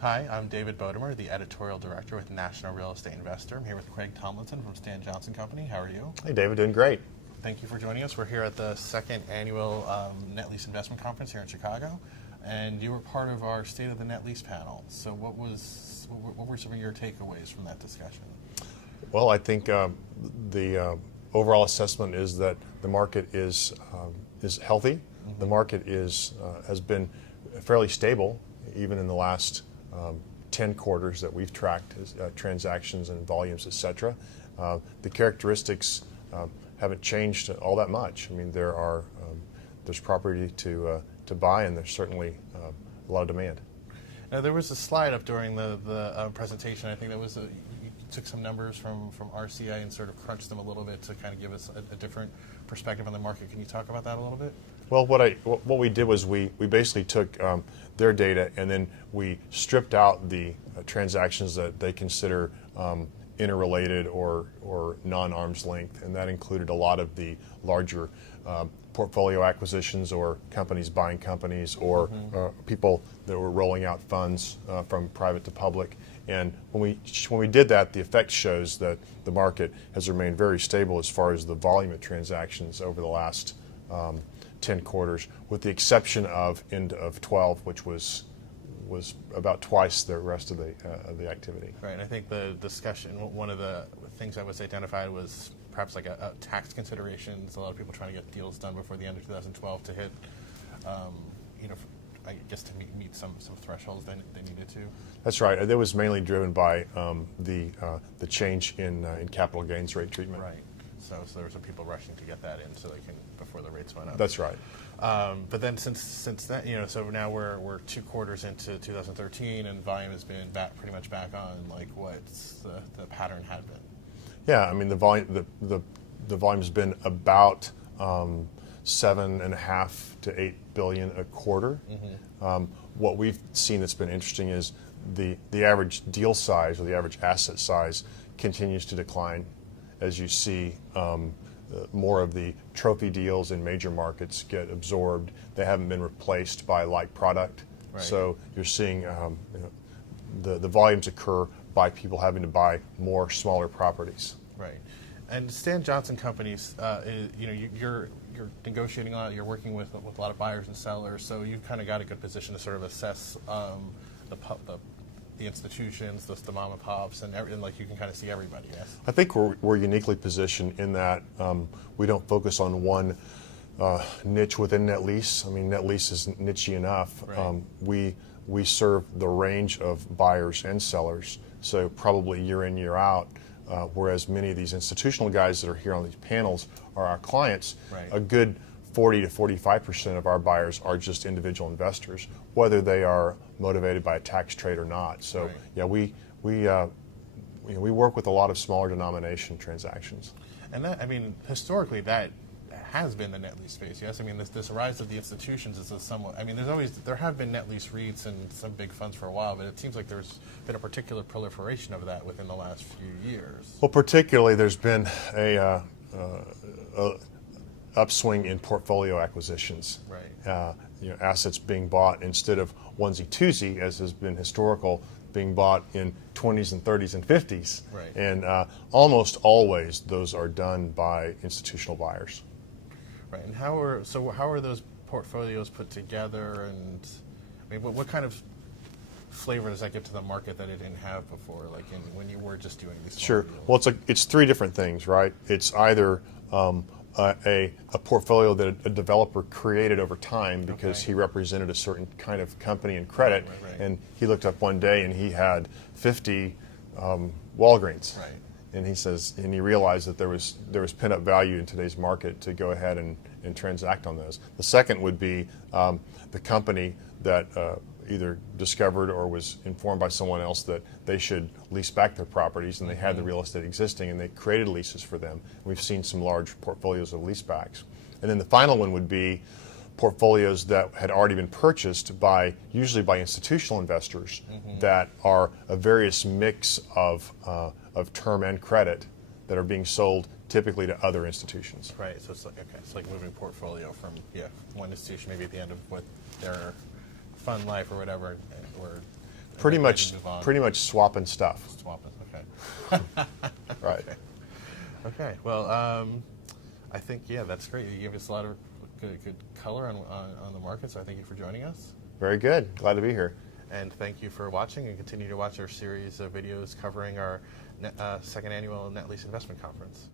Hi, I'm David Bodemer, the editorial director with National Real Estate Investor. I'm here with Craig Tomlinson from Stan Johnson Company. How are you? Hey, David, doing great. Thank you for joining us. We're here at the second annual Net Lease Investment Conference here in Chicago, and you were part of our State of the Net Lease panel. So what were some of your takeaways from that discussion? Well, I think the overall assessment is that the market is healthy. Mm-hmm. The market has been fairly stable, even in the last 10 quarters that we've tracked transactions and volumes, et cetera. The characteristics haven't changed all that much. I mean, there's property to buy, and there's certainly a lot of demand. Now, there was a slide up during the presentation. I think that was you took some numbers from RCA and sort of crunched them a little bit to kind of give us a different perspective on the market. Can you talk about that a little bit? Well, what we did was we basically took their data, and then we stripped out the transactions that they consider interrelated or non-arm's length, and that included a lot of the larger portfolio acquisitions or companies buying companies or people that were rolling out funds from private to public. And when we did that, the effect shows that the market has remained very stable as far as the volume of transactions over the last 10 quarters, with the exception of end of 12, which was about twice the rest of the activity. Right, and I think the discussion, one of the things that was identified was perhaps like a tax considerations. A lot of people trying to get deals done before the end of 2012 to hit, I guess to meet some thresholds they needed to. That's right. That was mainly driven by the change in capital gains rate treatment. Right. So there were some people rushing to get that in so they can before the rates went up. That's right. But then since that, so now we're 2 quarters into 2013, and volume has been pretty much back on like what the pattern had been. Yeah, I mean the volume's been about 7.5 to 8 billion a quarter. Mm-hmm. What we've seen that's been interesting is the average deal size or the average asset size continues to decline as you see more of the trophy deals in major markets get absorbed. They haven't been replaced by like product. Right. So you're seeing the volumes occur by people having to buy more smaller properties. Right. And Stan Johnson Companies, you're negotiating on it. You're working with a lot of buyers and sellers, so you've kind of got a good position to sort of assess the institutions, the mom and pops, and like you can kind of see everybody. Yes. I think we're uniquely positioned in that we don't focus on one niche within net lease. I mean, net lease is niche enough. Right. We serve the range of buyers and sellers, so probably year in, year out. Whereas many of these institutional guys that are here on these panels are our clients. Right. A good 40 to 45% of our buyers are just individual investors, whether they are motivated by a tax trade or not. So right. Yeah, we work with a lot of smaller denomination transactions. And that, I mean, historically that has been the net lease space. Yes, I mean this rise of the institutions is a somewhat. I mean, there have been net lease REITs and some big funds for a while, but it seems like there's been a particular proliferation of that within the last few years. Well, particularly there's been a upswing in portfolio acquisitions. Right. Assets being bought instead of onesie-twosie, as has been historical, being bought in 20s and 30s and 50s. Right. And almost always those are done by institutional buyers. Right. And how are those portfolios put together? And I mean, what kind of flavor does that give to the market that it didn't have before, like when you were just doing these? Sure. Well, it's 3 different things, right? It's either a portfolio that a developer created over time because he represented a certain kind of company and credit, right. And he looked up one day and he had 50 Walgreens, right. And he realized that there was pin-up value in today's market to go ahead and transact on those. The second would be the company that either discovered or was informed by someone else that they should lease back their properties, and they had the real estate existing, and they created leases for them. We've seen some large portfolios of leasebacks. And then the final one would be portfolios that had already been purchased usually by institutional investors that are a various mix of term and credit that are being sold typically to other institutions. Right. So it's like moving portfolio from one institution maybe at the end of what their fund life or whatever, or Pretty then we much, can move on. pretty much swapping stuff. Swapping. Okay. Right. Okay. Well, I think that's great. You gave us a lot of good color on the market. So I thank you for joining us. Very good. Glad to be here. And thank you for watching, and continue to watch our series of videos covering our second annual Net Lease Investment Conference.